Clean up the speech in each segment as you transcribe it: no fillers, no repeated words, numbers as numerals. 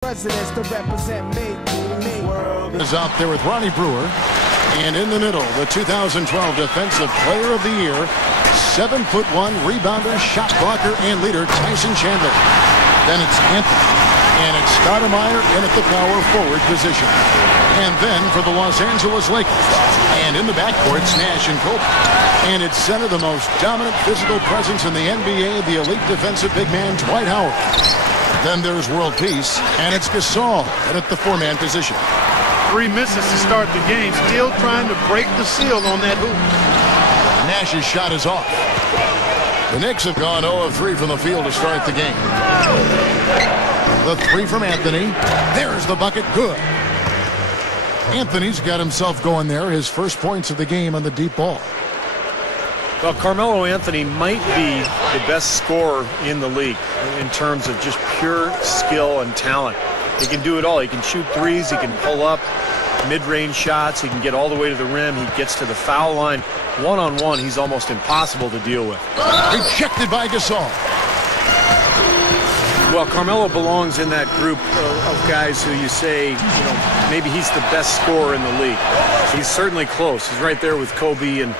Presidents to represent me. Is out there with Ronnie Brewer, and in the middle, the 2012 Defensive Player of the Year, 7'1" rebounder, shot blocker, and leader Tyson Chandler. Then it's Anthony, and it's Stoudemire in at the power forward position. And then for the Los Angeles Lakers, and in the backcourt, it's Nash and Kobe. And it's center, the most dominant physical presence in the NBA, the elite defensive big man, Dwight Howard. Then there's world peace, and it's Gasol at the four-man position. 3 misses to start the game, still trying to break the seal on that hoop. Nash's shot is off. The Knicks have gone 0 of 3 from the field to start the game. The 3 from Anthony. There's the bucket, good. Anthony's got himself going there, his first points of the game on the deep ball. Well, Carmelo Anthony might be the best scorer in the league in terms of just pure skill and talent. He can do it all. He can shoot threes, he can pull up mid-range shots, he can get all the way to the rim, he gets to the foul line. One-on-one, he's almost impossible to deal with. Rejected by Gasol. Well, Carmelo belongs in that group of guys who you say, maybe he's the best scorer in the league. He's certainly close. He's right there with Kobe and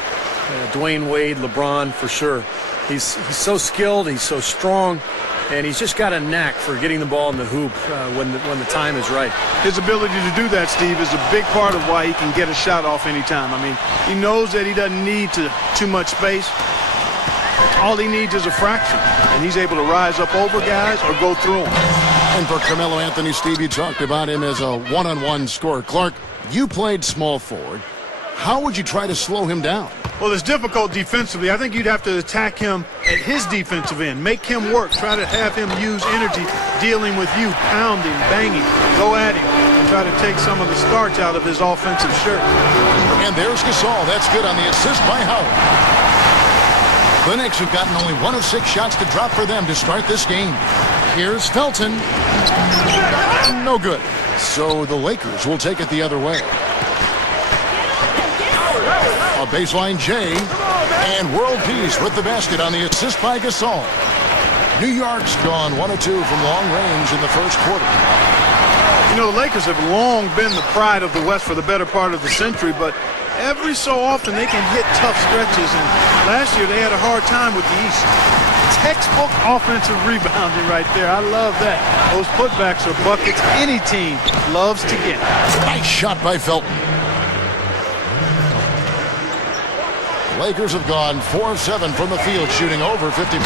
Dwayne Wade, LeBron, for sure. He's so skilled, he's so strong, and he's just got a knack for getting the ball in the hoop when the time is right. His ability to do that, Steve, is a big part of why he can get a shot off anytime. I mean, he knows that he doesn't need too much space. All he needs is a fraction, and he's able to rise up over guys or go through them. And for Carmelo Anthony, Steve, you talked about him as a one-on-one scorer. Clark, you played small forward. How would you try to slow him down? Well, it's difficult defensively. I think you'd have to attack him at his defensive end. Make him work. Try to have him use energy dealing with you, pounding, banging. Go at him and try to take some of the starch out of his offensive shirt. And there's Gasol. That's good on the assist by Howard. The Knicks have gotten only 1 of 6 shots to drop for them to start this game. Here's Felton. No good. So the Lakers will take it the other way. A baseline J, and world peace with the basket on the assist by Gasol. New York's gone 1 of 2 from long range in the first quarter. You know, the Lakers have long been the pride of the West for the better part of the century, but every so often they can hit tough stretches, and last year they had a hard time with the East. Textbook offensive rebounding right there. I love that. Those putbacks are buckets any team loves to get. Nice shot by Felton. Lakers have gone 4 of 7 from the field, shooting over 50%.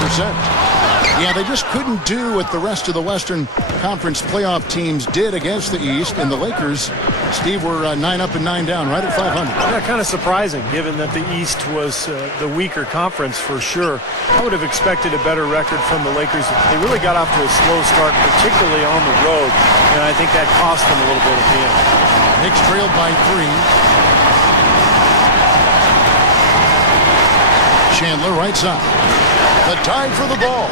Yeah, they just couldn't do what the rest of the Western Conference playoff teams did against the East. And the Lakers, Steve, were 9 up and 9 down, right at 500. Yeah, kind of surprising, given that the East was the weaker conference for sure. I would have expected a better record from the Lakers. They really got off to a slow start, particularly on the road, and I think that cost them a little bit at the end. Knicks trailed by 3. Chandler right side. The dive for the ball.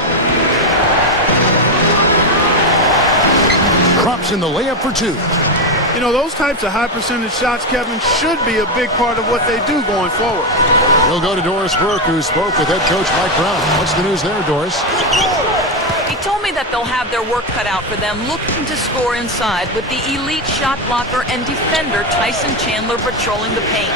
Drops in the layup for 2. You know, those types of high percentage shots, Kevin, should be a big part of what they do going forward. We'll go to Doris Burke, who spoke with head coach Mike Brown. What's the news there, Doris? He told me that they'll have their work cut out for them looking to score inside with the elite shot blocker and defender Tyson Chandler patrolling the paint.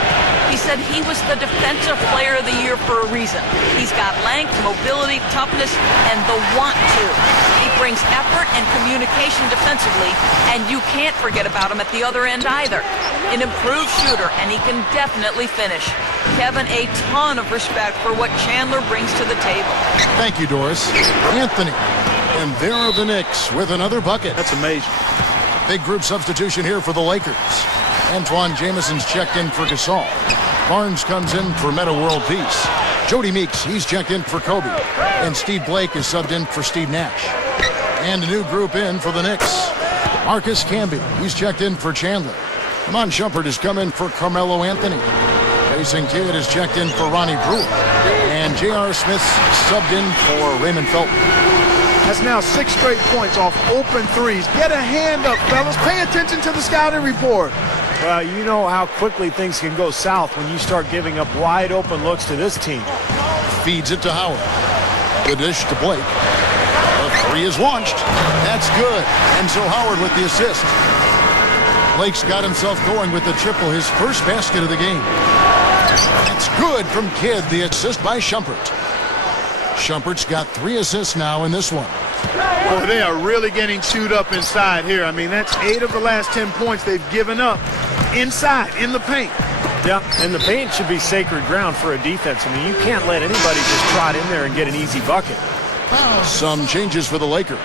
He said he was the Defensive Player of the Year for a reason. He's got length, mobility, toughness, and the want to. He brings effort and communication defensively, and you can't forget about him at the other end either. An improved shooter, and he can definitely finish. Kevin, a ton of respect for what Chandler brings to the table. Thank you, Doris. Anthony. And there are the Knicks with another bucket. That's amazing. Big group substitution here for the Lakers. Antoine Jameson's checked in for Gasol. Barnes comes in for Meta World Peace. Jody Meeks, he's checked in for Kobe. And Steve Blake is subbed in for Steve Nash. And a new group in for the Knicks. Marcus Camby, he's checked in for Chandler. Amon Shumpert has come in for Carmelo Anthony. Jason Kidd is checked in for Ronnie Brewer. And J.R. Smith subbed in for Raymond Felton. That's now 6 straight points off open threes. Get a hand up, fellas. Pay attention to the scouting report. Well, you know how quickly things can go south when you start giving up wide open looks to this team. Feeds it to Howard. The dish to Blake. The Three is launched. That's good. Enzo Howard with the assist. Blake's got himself going with the triple, his first basket of the game. That's good from Kidd, the assist by Shumpert. Shumpert's got 3 assists now in this one. Boy, they are really getting chewed up inside here. I mean, that's 8 of the last 10 points they've given up inside, in the paint. Yeah, and the paint should be sacred ground for a defense. I mean, you can't let anybody just trot in there and get an easy bucket. Some changes for the Lakers.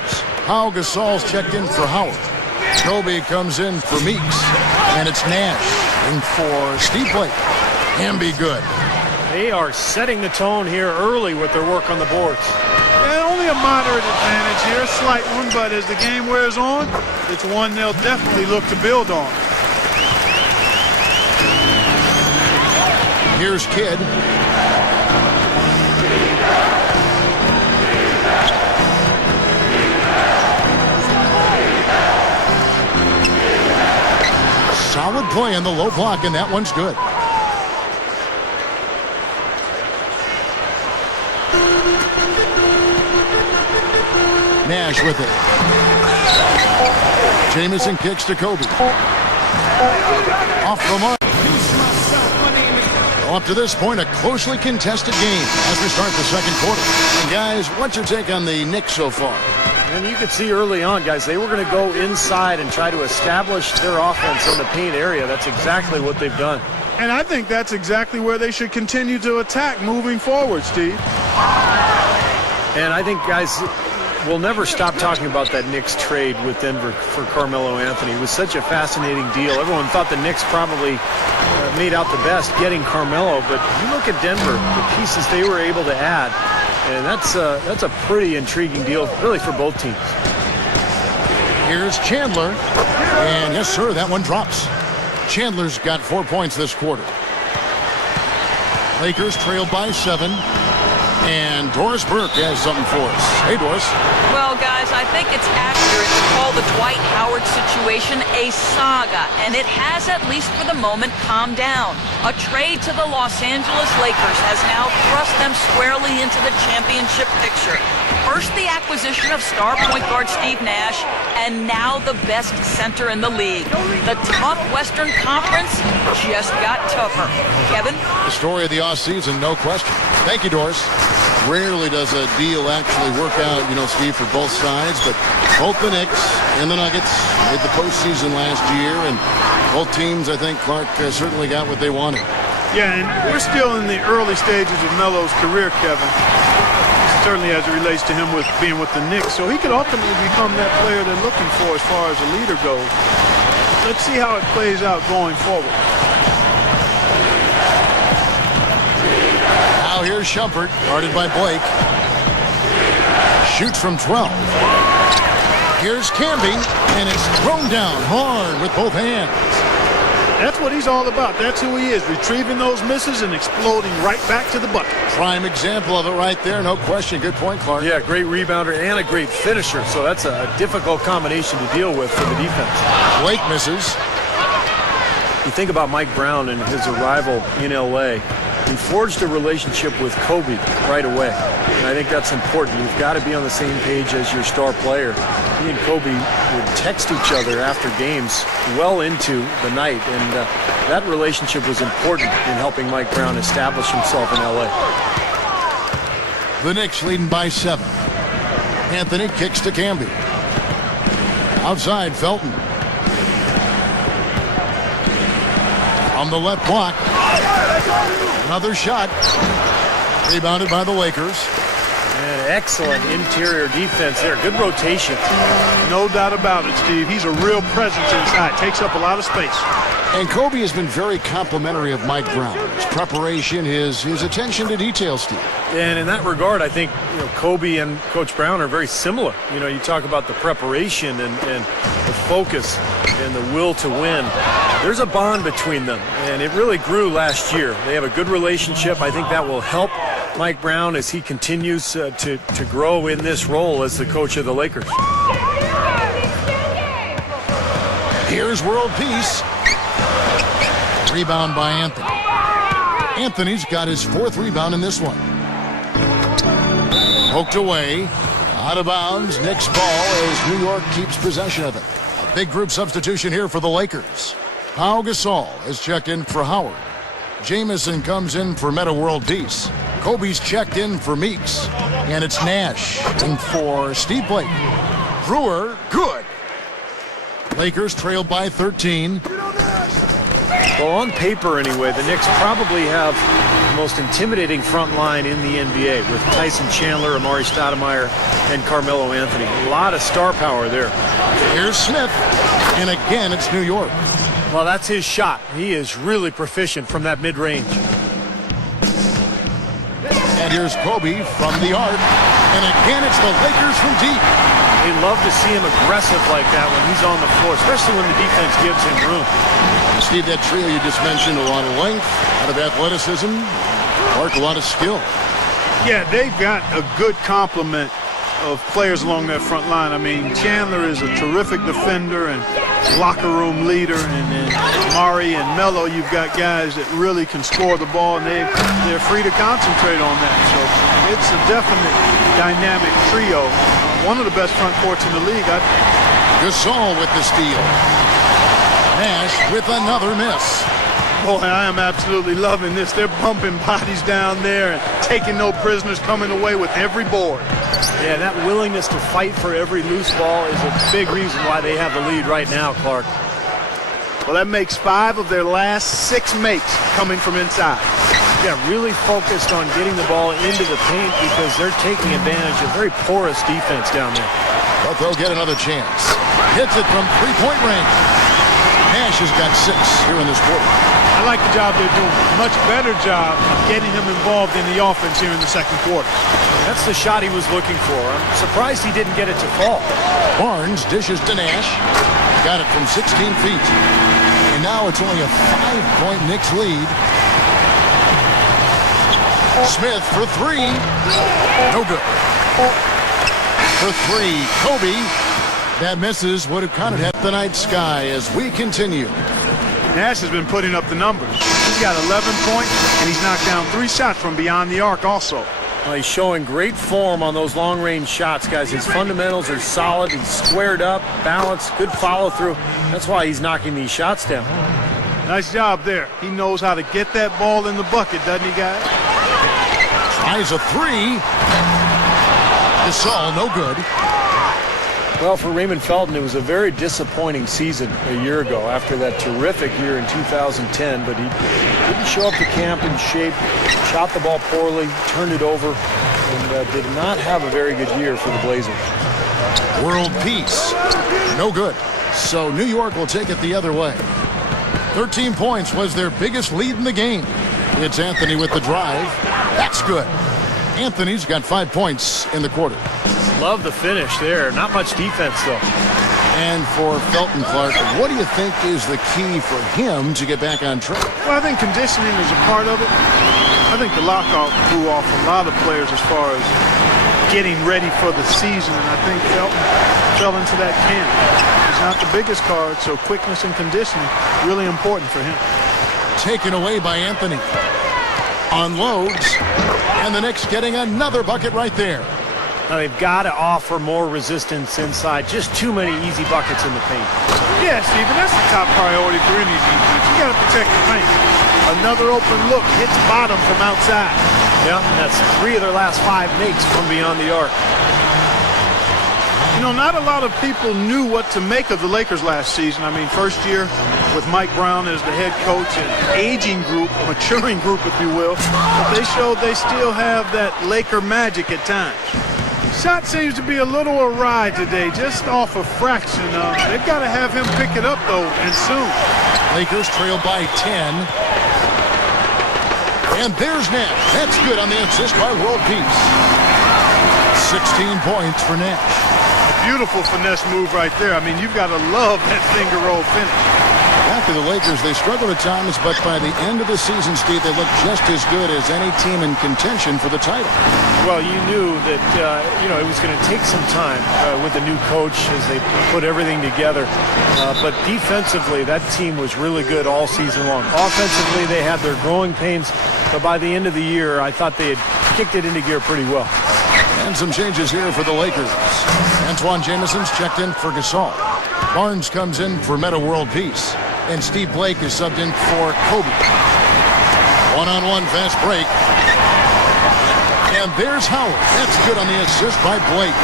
Pau Gasol's checked in for Howard. Kobe comes in for Meeks. And it's Nash in for Steve Blake. Can be good. They are setting the tone here early with their work on the boards. Yeah, only a moderate advantage here, a slight one, but as the game wears on, it's one they'll definitely look to build on. Here's Kidd. Solid play in the low block, and that one's good. Nash with it. Jamison kicks to Kobe. Off the mark. Up to this point, a closely contested game as we start the second quarter. And guys, what's your take on the Knicks so far? And you could see early on, guys, they were going to go inside and try to establish their offense in the paint area. That's exactly what they've done. And I think that's exactly where they should continue to attack moving forward, Steve. And I think, guys, we'll never stop talking about that Knicks trade with Denver for Carmelo Anthony. It was such a fascinating deal. Everyone thought the Knicks probably made out the best getting Carmelo, but you look at Denver, the pieces they were able to add, and that's a pretty intriguing deal, really, for both teams. Here's Chandler, and yes, sir, that one drops. Chandler's got 4 points this quarter. Lakers trailed by 7. And Doris Burke has something for us. Hey, Doris. Well, guys, I think it's accurate to call the Dwight Howard situation a saga, and it has, at least for the moment, calmed down. A trade to the Los Angeles Lakers has now thrust them squarely into the championship picture. First, the acquisition of star point guard Steve Nash, and now the best center in the league. The tough Western Conference just got tougher. Kevin? The story of the offseason, no question. Thank you, Doris. Rarely does a deal actually work out, Steve, for both sides, but both the Knicks and the Nuggets made the postseason last year, and both teams, I think, Clark, certainly got what they wanted. Yeah, and we're still in the early stages of Melo's career, Kevin. Certainly as it relates to him with being with the Knicks, so he could ultimately become that player they're looking for as far as a leader goes. Let's see how it plays out going forward. Now here's Shumpert, guarded by Blake. Shoots from 12. Here's Camby, and it's thrown down hard with both hands. That's what he's all about. That's who he is, retrieving those misses and exploding right back to the bucket. Prime example of it right there, no question. Good point, Clark. Yeah, great rebounder and a great finisher, so that's a difficult combination to deal with for the defense. Blake misses. You think about Mike Brown and his arrival in L.A., he forged a relationship with Kobe right away, and I think that's important. You've got to be on the same page as your star player. He and Kobe would text each other after games well into the night, and that relationship was important in helping Mike Brown establish himself in L.A. The Knicks leading by 7. Anthony kicks to Camby. Outside, Felton. On the left block. Another shot. Rebounded by the Lakers. And excellent interior defense there. Good rotation. No doubt about it, Steve. He's a real presence inside. Takes up a lot of space. And Kobe has been very complimentary of Mike Brown. His preparation, his attention to detail, Steve. And in that regard, I think Kobe and Coach Brown are very similar. You talk about the preparation and the focus and the will to win. There's a bond between them, and it really grew last year. They have a good relationship. I think that will help Mike Brown as he continues to grow in this role as the coach of the Lakers. Here's world peace. Rebound by Anthony. Anthony's got his 4th rebound in this one. Poked away. Out of bounds, Knicks ball as New York keeps possession of it. A big group substitution here for the Lakers. Pau Gasol has checked in for Howard. Jamison comes in for Meta World Peace. Kobe's checked in for Meeks. And it's Nash in for Steve Blake. Brewer, good. Lakers trailed by 13. Well, on paper anyway, the Knicks probably have the most intimidating front line in the NBA with Tyson Chandler, Amari Stoudemire, and Carmelo Anthony. A lot of star power there. Here's Smith, and again it's New York. Well, that's his shot. He is really proficient from that mid-range. And here's Kobe from the arc, and again it's the Lakers from deep. They love to see him aggressive like that when he's on the floor, especially when the defense gives him room. Steve, that trio you just mentioned, a lot of length, a lot of athleticism, Mark, a lot of skill. Yeah, they've got a good complement of players along that front line. I mean, Chandler is a terrific defender and locker room leader, and then Amari and Melo, you've got guys that really can score the ball, and they're free to concentrate on that. So it's a definite dynamic trio. One of the best front courts in the league, I think. Gasol with the steal. Nash with another miss. Boy, I am absolutely loving this. They're bumping bodies down there and taking no prisoners, coming away with every board. Yeah, that willingness to fight for every loose ball is a big reason why they have the lead right now, Clark. Well, that makes 5 of their last 6 makes coming from inside. Yeah, really focused on getting the ball into the paint because they're taking advantage of very porous defense down there. But they'll get another chance. Hits it from three-point range. Nash has got 6 here in this quarter. I like the job they're doing. Much better job of getting him involved in the offense here in the second quarter. That's the shot he was looking for. I'm surprised he didn't get it to fall. Barnes dishes to Nash. Got it from 16 feet. And now it's only a 5-point Knicks lead. Smith for 3. No good. For 3, Kobe. That misses would have kind of hit the night sky as we continue. Nash has been putting up the numbers. He's got 11 points, and he's knocked down 3 shots from beyond the arc also. Well, he's showing great form on those long-range shots, guys. His fundamentals are solid. He's squared up, balanced, good follow-through. That's why he's knocking these shots down. Nice job there. He knows how to get that ball in the bucket, doesn't he, guys? Tries a 3. Gasol, no good. Well, for Raymond Felton, it was a very disappointing season a year ago after that terrific year in 2010, but he didn't show up to camp in shape, shot the ball poorly, turned it over, and did not have a very good year for the Blazers. World peace, no good. So New York will take it the other way. 13 points was their biggest lead in the game. It's Anthony with the drive. That's good. Anthony's got 5 points in the quarter. Love the finish there. Not much defense, though. And for Felton, Clark, what do you think is the key for him to get back on track? Well, I think conditioning is a part of it. I think the lockout threw off a lot of players as far as getting ready for the season, and I think Felton fell into that camp. He's not the biggest card, so quickness and conditioning really important for him. Taken away by Anthony. Unloads, and the Knicks getting another bucket right there. Now they've got to offer more resistance inside. Just too many easy buckets in the paint. Yeah, Stephen, that's the top priority for any defense. You got to protect the paint. Another open look hits bottom from outside. Yeah, that's 3 of their last 5 makes from beyond the arc. You know, not a lot of people knew what to make of the Lakers last season. I mean, first year with Mike Brown as the head coach, an aging group, maturing group, if you will. But they showed they still have that Laker magic at times. Shot seems to be a little awry today, just off a fraction. They've got to have him pick it up, though, and soon. Lakers trail by 10. And there's Nash. That's good on the assist by World Peace. 16 points for Nash. Beautiful finesse move right there. I mean, you've got to love that finger roll finish. After the Lakers, they struggled at times, but by the end of the season, Steve, they looked just as good as any team in contention for the title. Well, you knew that, it was going to take some time with the new coach as they put everything together. But defensively, that team was really good all season long. Offensively, they had their growing pains, but by the end of the year, I thought they had kicked it into gear pretty well. And some changes here for the Lakers. Antoine Jameson's checked in for Gasol. Barnes comes in for Meta World Peace. And Steve Blake is subbed in for Kobe. One-on-one fast break. And there's Howard. That's good on the assist by Blake.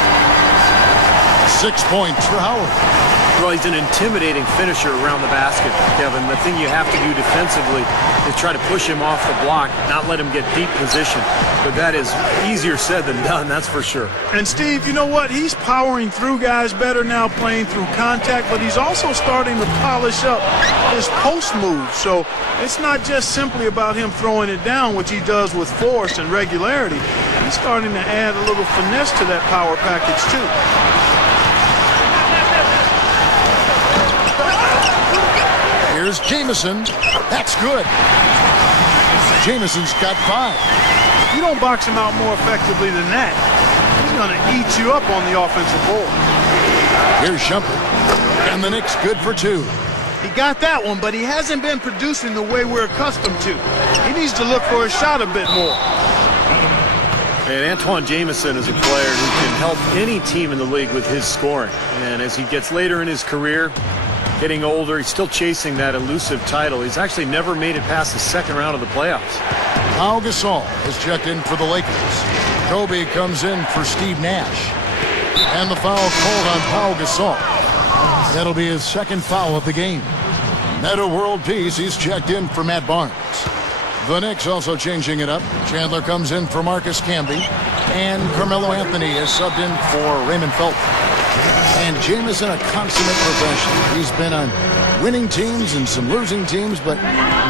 6 points for Howard. Well, he's an intimidating finisher around the basket, Kevin. The thing you have to do defensively is try to push him off the block, not let him get deep position. But that is easier said than done, that's for sure. And Steve, you know what? He's powering through guys better now, playing through contact, but he's also starting to polish up his post move. So it's not just simply about him throwing it down, which he does with force and regularity. He's starting to add a little finesse to that power package, too. Here's Jameson. That's good. Jameson's got 5. You don't box him out more effectively than that. He's going to eat you up on the offensive board. Here's Shumpert. And the Knicks good for 2. He got that one, but he hasn't been producing the way we're accustomed to. He needs to look for a shot a bit more. And Antoine Jameson is a player who can help any team in the league with his scoring. And as he gets later in his career, getting older, he's still chasing that elusive title. He's actually never made it past the second round of the playoffs. Pau Gasol is checked in for the Lakers. Kobe comes in for Steve Nash. And the foul called on Pau Gasol. That'll be his second foul of the game. Meta World Peace, he's checked in for Matt Barnes. The Knicks also changing it up. Chandler comes in for Marcus Camby. And Carmelo Anthony is subbed in for Raymond Felton. And Jameson, a consummate professional. He's been on winning teams and some losing teams, but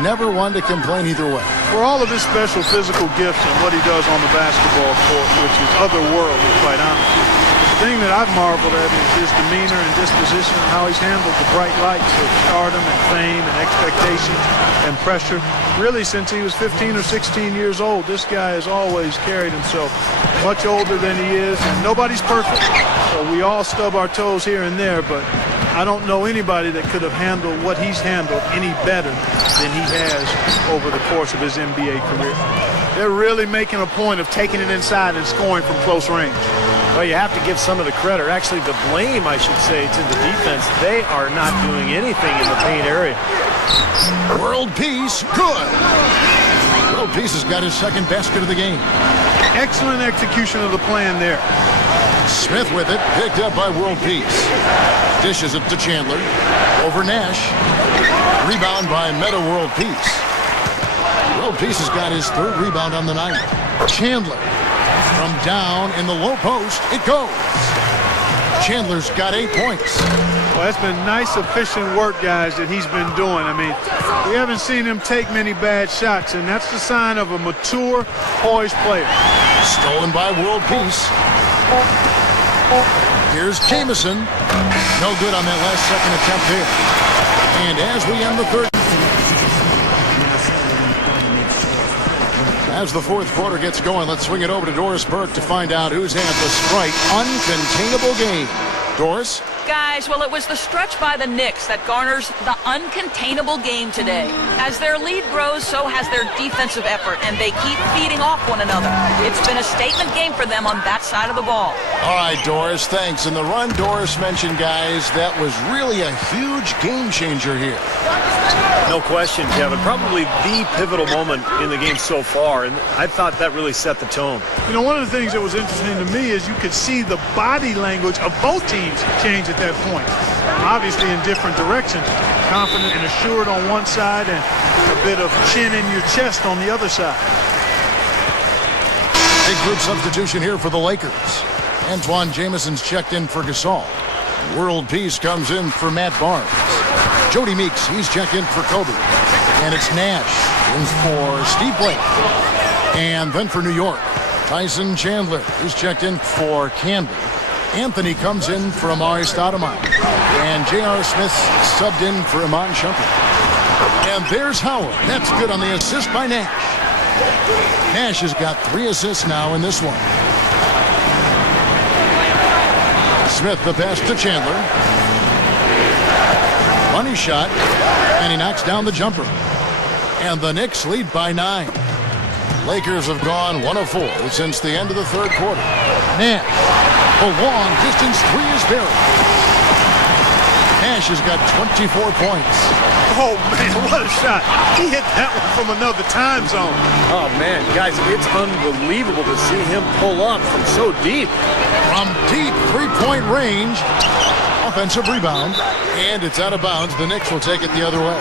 never one to complain either way. For all of his special physical gifts and what he does on the basketball court, which is otherworldly, quite honestly, the thing that I've marveled at is his demeanor and disposition and how he's handled the bright lights of stardom and fame and expectations and pressure. Really, since he was 15 or 16 years old, this guy has always carried himself much older than he is, and nobody's perfect. So we all stub our toes here and there, but I don't know anybody that could have handled what he's handled any better than he has over the course of his NBA career. They're really making a point of taking it inside and scoring from close range. Well, you have to give some of the credit, or actually the blame, I should say, to the defense. They are not doing anything in the paint area. World Peace, good. World Peace has got his second basket of the game. Excellent execution of the plan there. Smith with it, picked up by World Peace. Dishes it to Chandler. Over Nash. Rebound by Meta World Peace. World Peace has got his third rebound on the night. Chandler. From down in the low post, it goes. Chandler's got 8 points. Well, that's been nice, efficient work, guys, that he's been doing. I mean, we haven't seen him take many bad shots, and that's the sign of a mature, poised player. Stolen by World Peace. Here's Jameson. No good on that last second attempt there. And as we end the third, as the fourth quarter gets going, let's swing it over to Doris Burke to find out who's had the Sprite uncontainable game. Doris? Guys, well, it was the stretch by the Knicks that garners the uncontainable game today. As their lead grows, so has their defensive effort, and they keep feeding off one another. It's been a statement game for them on that side of the ball. All right, Doris, thanks. And the run Doris mentioned, guys, that was really a huge game changer here. No question, Kevin. Probably the pivotal moment in the game so far, and I thought that really set the tone. You know, one of the things that was interesting to me is you could see the body language of both teams change at that point. Obviously in different directions. Confident and assured on one side and a bit of chin in your chest on the other side. Big group substitution here for the Lakers. Antoine Jameson's checked in for Gasol. World Peace comes in for Matt Barnes. Jody Meeks, he's checked in for Kobe. And it's Nash in for Steve Blake. And then for New York, Tyson Chandler is checked in for Camby. Anthony comes in for Amari Stoudemire. And J.R. Smith subbed in for Iman Shumpert. And there's Howard. That's good on the assist by Nash. Nash has got 3 assists now in this one. Smith the pass to Chandler. Money shot. And he knocks down the jumper. And the Knicks lead by 9. Lakers have gone 1 of 4 since the end of the third quarter. Nash, a long distance three is buried. Nash has got 24 points. Oh, man, what a shot. He hit that one from another time zone. Oh, man, guys, it's unbelievable to see him pull up from so deep. From deep three-point range. Offensive rebound, and it's out of bounds. The Knicks will take it the other way.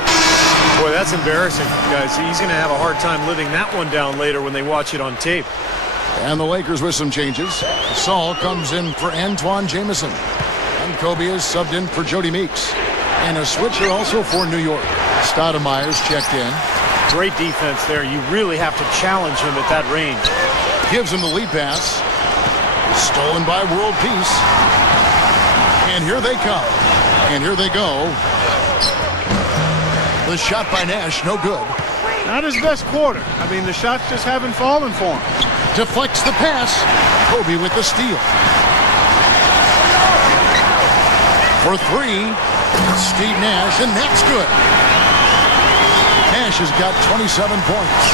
Boy, that's embarrassing, guys. He's going to have a hard time living that one down later when they watch it on tape. And the Lakers with some changes. Saul comes in for Antoine Jamison. And Kobe is subbed in for Jody Meeks. And a switcher also for New York. Stoudemire's checked in. Great defense there. You really have to challenge him at that range. Gives him the lead pass. Stolen by World Peace. And here they come. And here they go. The shot by Nash, no good. Not his best quarter. I mean, the shots just haven't fallen for him. Deflects the pass. Kobe with the steal. For three, Steve Nash, and that's good. Nash has got 27 points.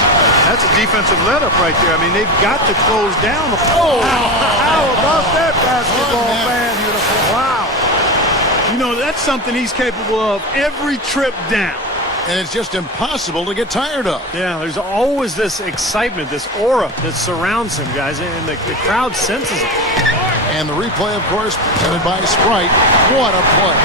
That's a defensive let-up right there. I mean, they've got to close down. Oh, how about that basketball, man? Beautiful. Wow. You know, that's something he's capable of every trip down. And it's just impossible to get tired of. Yeah, there's always this excitement, this aura that surrounds him, guys, and the crowd senses it. And the replay, of course, presented by Sprite. What a play.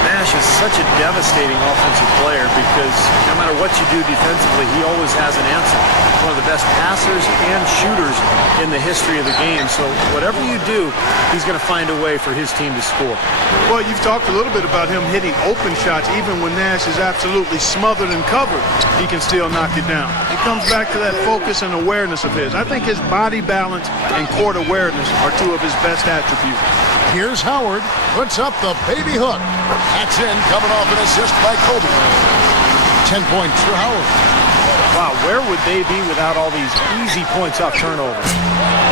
Nash is such a devastating offensive player because no matter what you do defensively, he always has an answer. One of the best passers and shooters in the history of the game. So whatever you do, he's going to find a way for his team to score. Well, you've talked a little bit about him hitting open shots. Even when Nash is absolutely smothered and covered, he can still knock it down. It comes back to that focus and awareness of his. I think his body balance and court awareness are two of his best attributes. Here's Howard, puts up the baby hook. That's in, coming off an assist by Kobe. 10 points for Howard. Wow, where would they be without all these easy points off turnovers?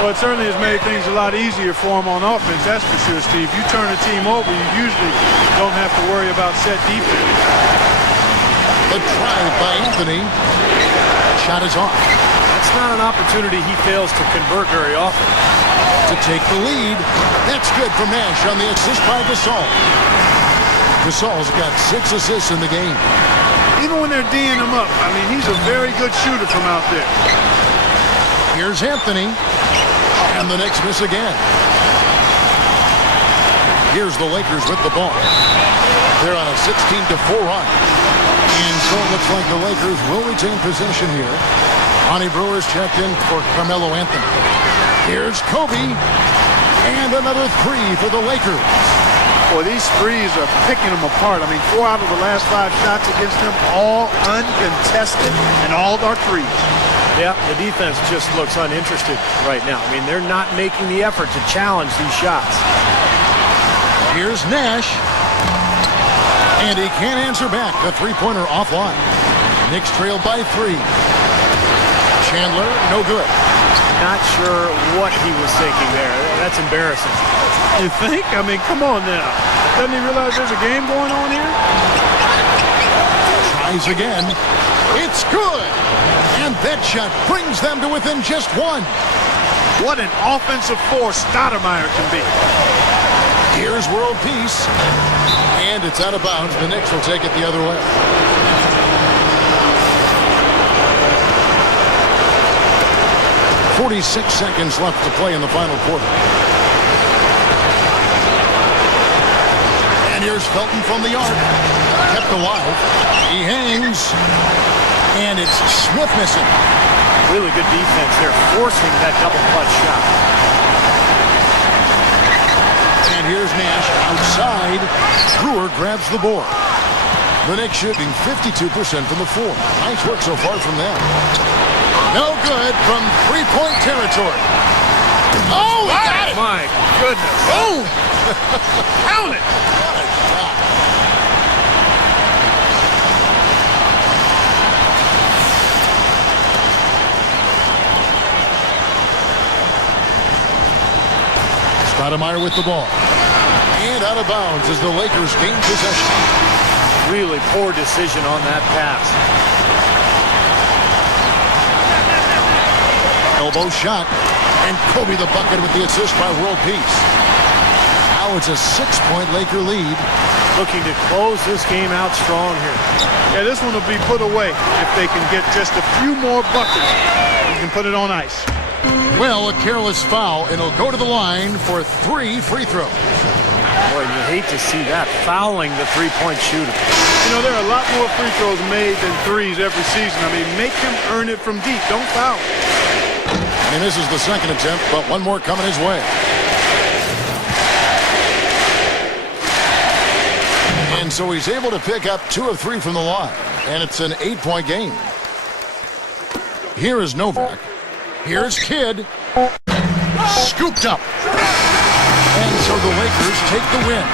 Well, it certainly has made things a lot easier for him on offense, that's for sure, Steve. You turn a team over, you usually don't have to worry about set defense. The drive by Anthony. Shot is off. That's not an opportunity he fails to convert very often. To take the lead. That's good for Nash on the assist by Gasol. Gasol's got 6 assists in the game. Even when they're D'ing him up, I mean, he's a very good shooter from out there. Here's Anthony. And the Knicks miss again. Here's the Lakers with the ball. They're on a 16-4 run. And so it looks like the Lakers will retain possession here. Ronnie Brewer's checked in for Carmelo Anthony. Here's Kobe. And another three for the Lakers. Boy, these threes are picking them apart. I mean, 4 out of the last 5 shots against them, all uncontested, and all are threes. Yeah, the defense just looks uninterested right now. I mean, they're not making the effort to challenge these shots. Here's Nash. And he can't answer back. The three-pointer offline. Knicks trailed by 3. Chandler, no good. Not sure what he was thinking there. That's embarrassing. You think? I mean, come on now. Doesn't he realize there's a game going on here? Tries again. It's good. And that shot brings them to within just 1. What an offensive force Stoudemire can be. Here's World Peace. And it's out of bounds. The Knicks will take it the other way. .46 seconds left to play in the final quarter. And here's Felton from the arc. Kept alive. He hangs. And it's Smith missing. Really good defense there, forcing that double clutch shot. And here's Nash outside. Brewer grabs the board. The Knicks shooting 52% from the floor. Nice work so far from them. No good from three-point territory. Oh, he got it! My goodness. Oh! Count it! What a shot. Stoudemire with the ball. And out of bounds as the Lakers gain possession. Really poor decision on that pass. Elbow shot. And Kobe the bucket with the assist by World Peace. Now it's a 6-point Laker lead. Looking to close this game out strong here. Yeah, this one will be put away if they can get just a few more buckets. You can put it on ice. Well, a careless foul, and he'll go to the line for 3 free throws. Boy, you hate to see that, fouling the three-point shooter. You know, there are a lot more free throws made than threes every season. I mean, make him earn it from deep. Don't foul. And this is the second attempt, but one more coming his way. And so he's able to pick up 2 of 3 from the line, and it's an 8-point game. Here is Novak. Here's Kidd. Scooped up. And so the Lakers take the win.